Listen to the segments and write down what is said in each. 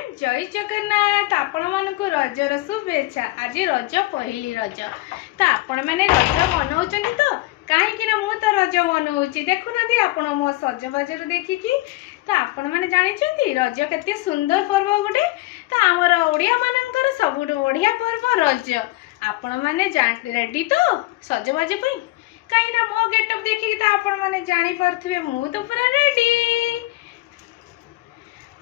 Friend जय जगन्नाथ आपण मानक रजर शुभेच्छा। आज रज पहली रज तो आपण मैंने रज मनाऊँ तो कहीं मु तो रज मनाऊँगी देखुना आपण मो सजबाजर देखिकी तो आपण मैंने जानते रज केते सुंदर पर्व गोटे तो आमर ओडिया मानकर सबुठ बढ़िया पर्व रज। आपण मैंने रेडी तो सजबाज कहीं मो गेटअप देखिकी तो आपण मैंने जानी पार्थिबे मु तो पूरा रेडी।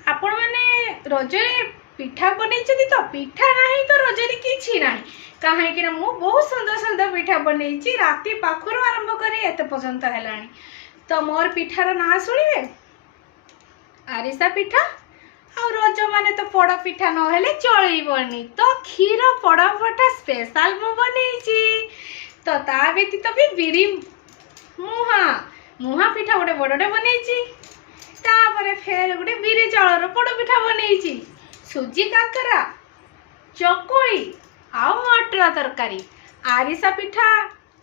आपण मैंने रजरे पिठा बनई तो पिठा नहीं तो रजरे किछि नहीं कहीं मु बहुत सुंदर सुंदर पिठा बनई राति पाखर आरंभ कर एत पर्यंत है। तो मोर पिठार ना शुणिबे आरिसा पिठा आ रज माने तो पड़ पिठा नहेले चलबनी तो क्षीर पड़पटा स्पेशल मु बनई तो ता व्यतीत भी बिरी मुहा मुहा पिठा गोटे बड़े बनई तापर फेर गोटे बिरी चाउर पड़ पिठा बनई सुजी काकरा चकुली आ मटर तरकारी आरिसा पिठा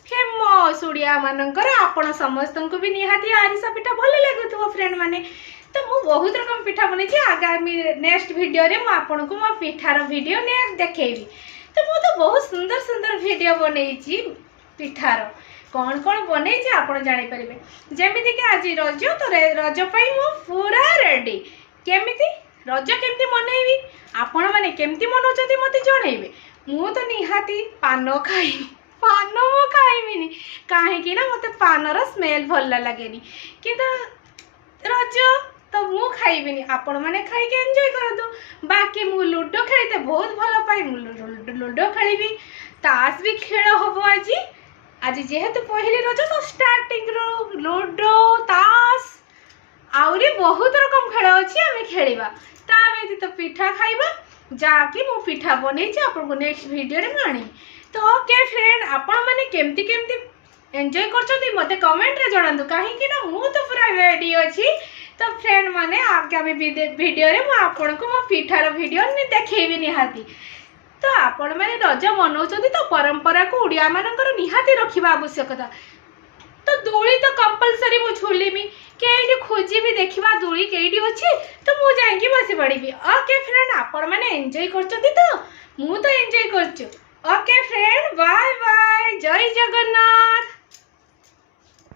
फेमस ओडिया मानकर आपण समस्त को भी निहाती आरिसा पिठा भल लगुथबो फ्रेंड माने। तो मु बहुत रकम पिठा बनई आगामी नेक्स्ट वीडियो रे मु आपन को मो पिठार वीडियो नेक्स्ट देखेबी। तो मु तो बहुत सुंदर सुंदर वीडियो बनई पिठार कौन कौन बनई आपन जानि परिबे जेमिति कि आज रज तो रज पई मु पूरा रेडी केमिति रज केमती मनईबी आपण माने केमती मनौचंती मते जणैबे। मु तो निहाती पान खाई पान मु खाइबिनी काहे ना मते पानर स्मेल भल लागेनी किंतु रज तो मु खाइबिनी आपण माने खाई के एंजॉय करंतु। बाकी मु लूडो खेलते बहुत भल पाई मु लूडो खेलिबी तास भी खेल हबो आज जेहेतु पहली रज तो स्टार्टिंग रो लूडो तास आउरी बहुत रकम खेल अच्छी आम खेलिबा ता व्यतीत तो पिठा खाइबा जाकि मु पिठा बनई आपन को नेक्स्ट वीडियो रे मानी। तो ओके फ्रेंड आपण माने केमती केमती एंजॉय करछथि मते कमेंट रे जणांतु काहे ना मु तो पूरा रेडी अछि। तो फ्रेंड माने आगामी वीडियो रे मु आपन को मो पिठार वीडियो ने देखेबी निहाती। तो आपण माने रज मनाउछथि तो परंपरा को उड़िया मानकर निहाती रखिबा आवश्यकता। तो दूली तो कंपलसरी मु झुलिमी केडी खोजी भी देखिबा दूली केडी अछि तो मु जाइकी बसी पड़ीबी। ओके फ्रेंड आपण माने एंजॉय करछथि तो मु तो एंजॉय करछु। ओके फ्रेंड बाय बाय जय जगन्नाथ।